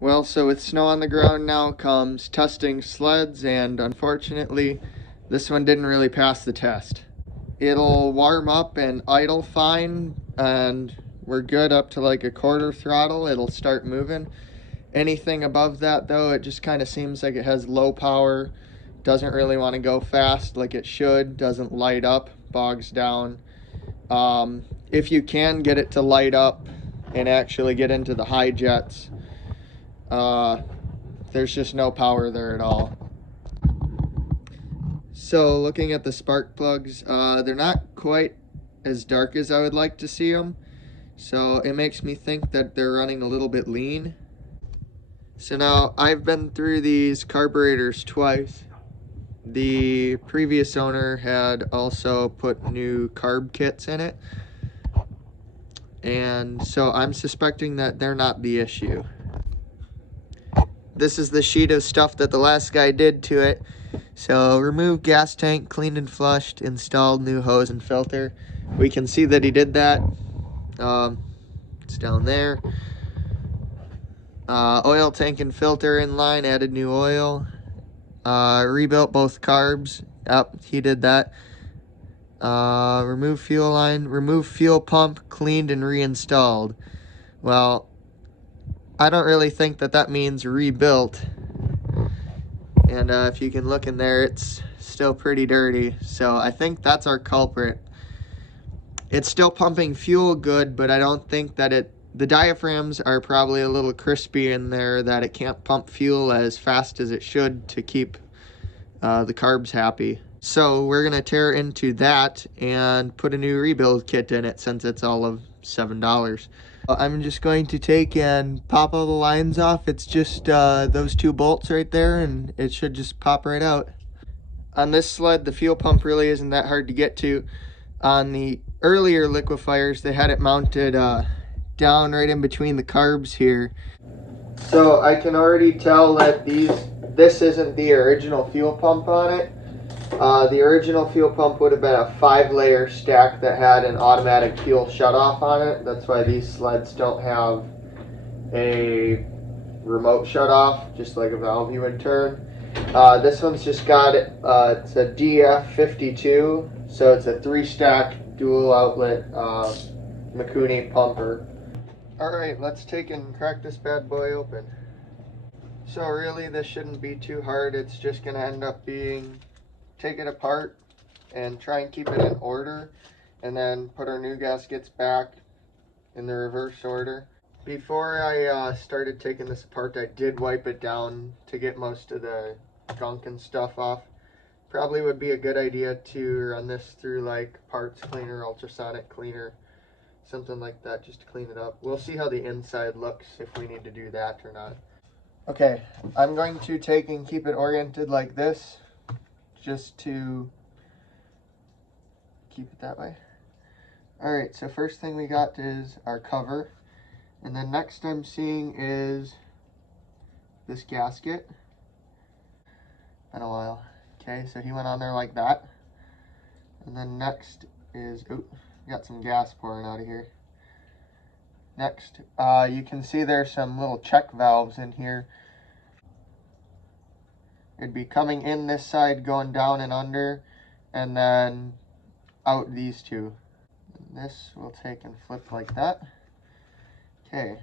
Well, so with snow on the ground now comes testing sleds, and unfortunately, this one didn't really pass the test. It'll warm up and idle fine, and we're good up to like a quarter throttle. It'll start moving. Anything above that, though, it just kind of seems like it has low power, doesn't really want to go fast like it should, doesn't light up, bogs down. If you can get it to light up and actually get into the high jets, there's just no power there at all. So looking at the spark plugs, they're not quite as dark as I would like to see them. So it makes me think that they're running a little bit lean. So now I've been through these carburetors twice. The previous owner had also put new carb kits in it. And so I'm suspecting that they're not the issue. This is the sheet of stuff that the last guy did to it. So remove gas tank, cleaned and flushed, installed new hose and filter. We can see that he did that. It's down there. Oil tank and filter in line, added new oil. Rebuilt both carbs. Yep, he did that. Remove fuel line, remove fuel pump, cleaned and reinstalled. Well, I don't really think that that means rebuilt. And if you can look in there, it's still pretty dirty. So I think that's our culprit. It's still pumping fuel good, but I don't think that the diaphragms are probably a little crispy in there, that it can't pump fuel as fast as it should to keep the carbs happy. So we're going to tear into that and put a new rebuild kit in it, since it's all of $7. I'm just going to take and pop all the lines off. It's just those two bolts right there, and it should just pop right out. On this sled, the fuel pump really isn't that hard to get to. On the earlier liquefiers, they had it mounted down right in between the carbs here. So I can already tell that this isn't the original fuel pump on it. The original fuel pump would have been a 5-layer stack that had an automatic fuel shutoff on it. That's why these sleds don't have a remote shutoff, just like a valve you would turn. This one's just got it's a DF-52, so it's a 3-stack dual outlet Mikuni pumper. Alright, let's take and crack this bad boy open. So really, this shouldn't be too hard. It's just going to end up being, take it apart and try and keep it in order, and then put our new gaskets back in the reverse order. Before I started taking this apart, I did wipe it down to get most of the gunk and stuff off. Probably would be a good idea to run this through like parts cleaner, ultrasonic cleaner, something like that, just to clean it up. We'll see how the inside looks, if we need to do that or not. Okay, I'm going to take and keep it oriented like this, just to keep it that way. Alright, so first thing we got is our cover. And then next I'm seeing is this gasket. Been a while. Okay, so he went on there like that. And then next is, got some gas pouring out of here. Next, you can see there's some little check valves in here. It'd be coming in this side, going down and under, and then out these two. And this we'll take and flip like that. Okay,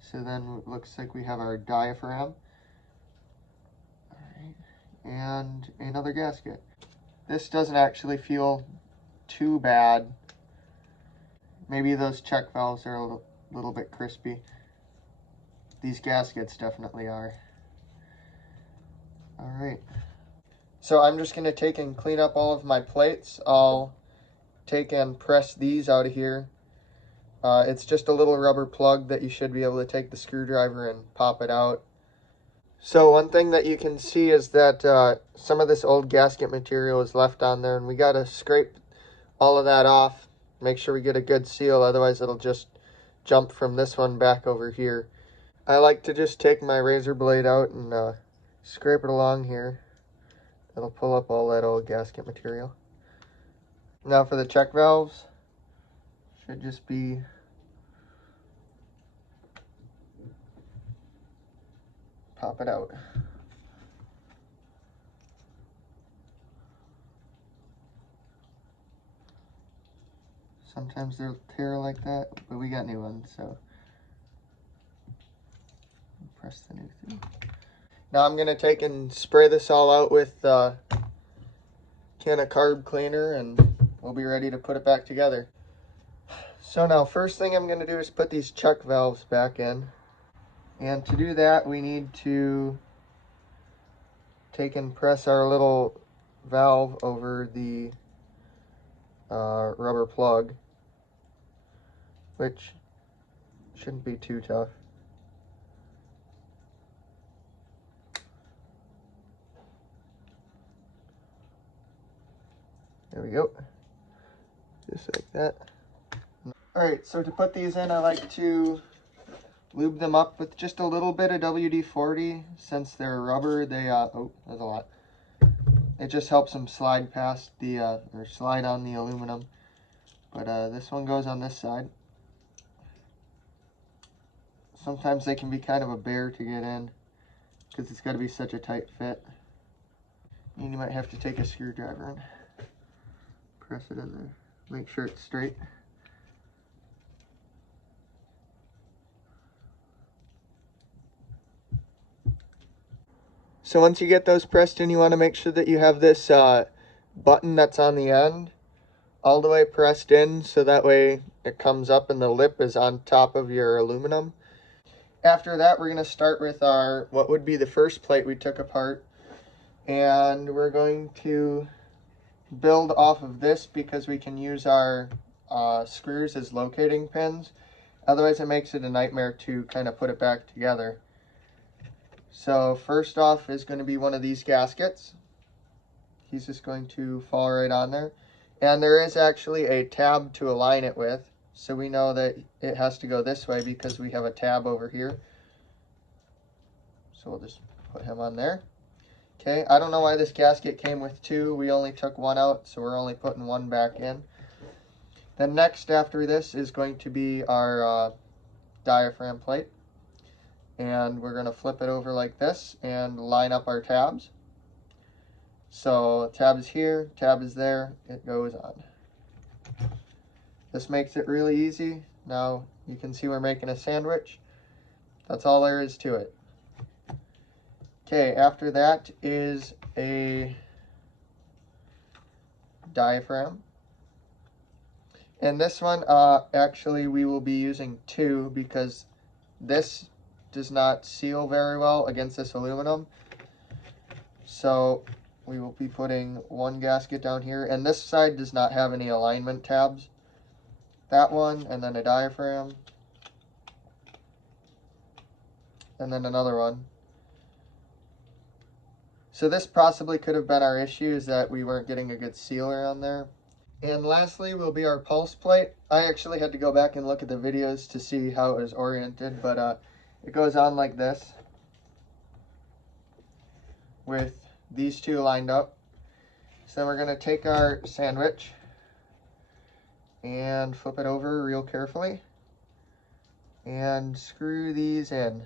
so then it looks like we have our diaphragm. Alright, and another gasket. This doesn't actually feel too bad. Maybe those check valves are a little bit crispy. These gaskets definitely are. Alright, so I'm just going to take and clean up all of my plates. I'll take and press these out of here. It's just a little rubber plug that you should be able to take the screwdriver and pop it out. So one thing that you can see is that some of this old gasket material is left on there, and we got to scrape all of that off. Make sure we get a good seal, otherwise it'll just jump from this one back over here. I like to just take my razor blade out and scrape it along here. It'll pull up all that old gasket material. Now for the check valves, should just be pop it out. Sometimes they'll tear like that, but we got new ones, so press the new thing. Now I'm gonna take and spray this all out with a can of carb cleaner, and we'll be ready to put it back together. So now first thing I'm gonna do is put these chuck valves back in. And to do that, we need to take and press our little valve over the rubber plug, which shouldn't be too tough. There we go. Just like that. Alright, so to put these in, I like to lube them up with just a little bit of WD-40. Since they're rubber, they, oh, that's a lot. It just helps them slide past the, or slide on the aluminum. But this one goes on this side. Sometimes they can be kind of a bear to get in, because it's got to be such a tight fit. And you might have to take a screwdriver and press it in there. Make sure it's straight. So once you get those pressed in, you want to make sure that you have this button that's on the end all the way pressed in, so that way it comes up and the lip is on top of your aluminum. After that, we're going to start with our, what would be the first plate we took apart, and we're going to build off of this because we can use our screws as locating pins. Otherwise it makes it a nightmare to kind of put it back together. So first off is going to be one of these gaskets. He's just going to fall right on there. And there is actually a tab to align it with. So we know that it has to go this way because we have a tab over here. So we'll just put him on there. Okay, I don't know why this gasket came with two. We only took one out, so we're only putting one back in. Then next after this is going to be our diaphragm plate. And we're going to flip it over like this and line up our tabs. So tab is here, tab is there, it goes on. This makes it really easy. Now you can see we're making a sandwich. That's all there is to it. Okay, after that is a diaphragm. And this one, actually we will be using two because this does not seal very well against this aluminum. So we will be putting one gasket down here, and this side does not have any alignment tabs. That one, and then a diaphragm, and then another one. So this possibly could have been our issue, is that we weren't getting a good sealer on there. And lastly will be our pulse plate. I actually had to go back and look at the videos to see how it was oriented, but it goes on like this with these two lined up. So then we're going to take our sandwich and flip it over real carefully and screw these in.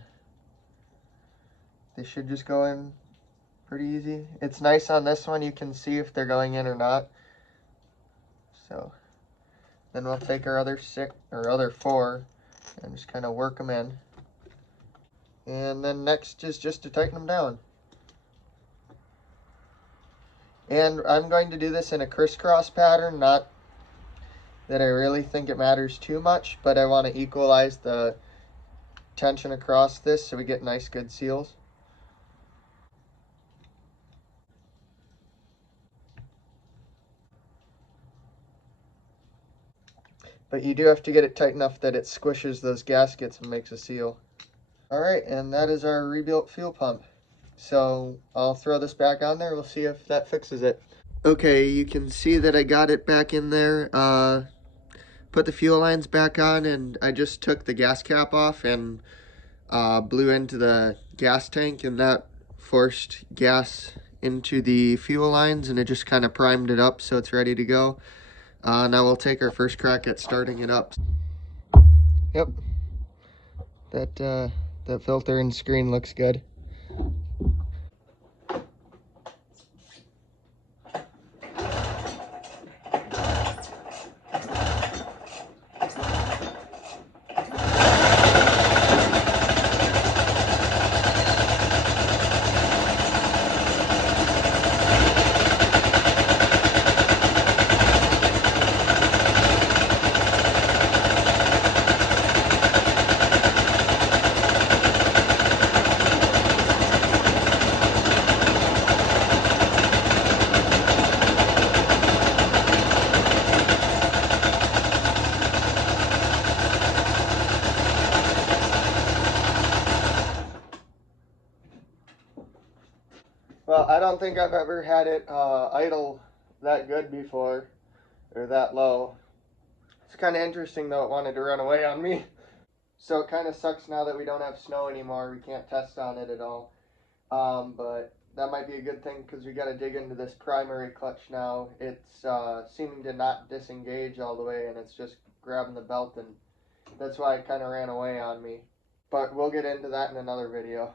They should just go in pretty easy. It's nice on this one, you can see if they're going in or not. So then we'll take our other four and just kind of work them in. And then next is just to tighten them down. And I'm going to do this in a crisscross pattern, not that I really think it matters too much, but I want to equalize the tension across this so we get nice good seals. But you do have to get it tight enough that it squishes those gaskets and makes a seal. Alright, and that is our rebuilt fuel pump. So I'll throw this back on there, we'll see if that fixes it. Okay, you can see that I got it back in there, put the fuel lines back on, and I just took the gas cap off and blew into the gas tank, and that forced gas into the fuel lines, and it just kind of primed it up so it's ready to go. Now we'll take our first crack at starting it up. Yep, that filter and screen looks good. Well, I don't think I've ever had it idle that good before, or that low. It's kind of interesting though, it wanted to run away on me. So it kind of sucks now that we don't have snow anymore. We can't test on it at all. But that might be a good thing because we got to dig into this primary clutch now. It's seeming to not disengage all the way, and it's just grabbing the belt, and that's why it kind of ran away on me. But we'll get into that in another video.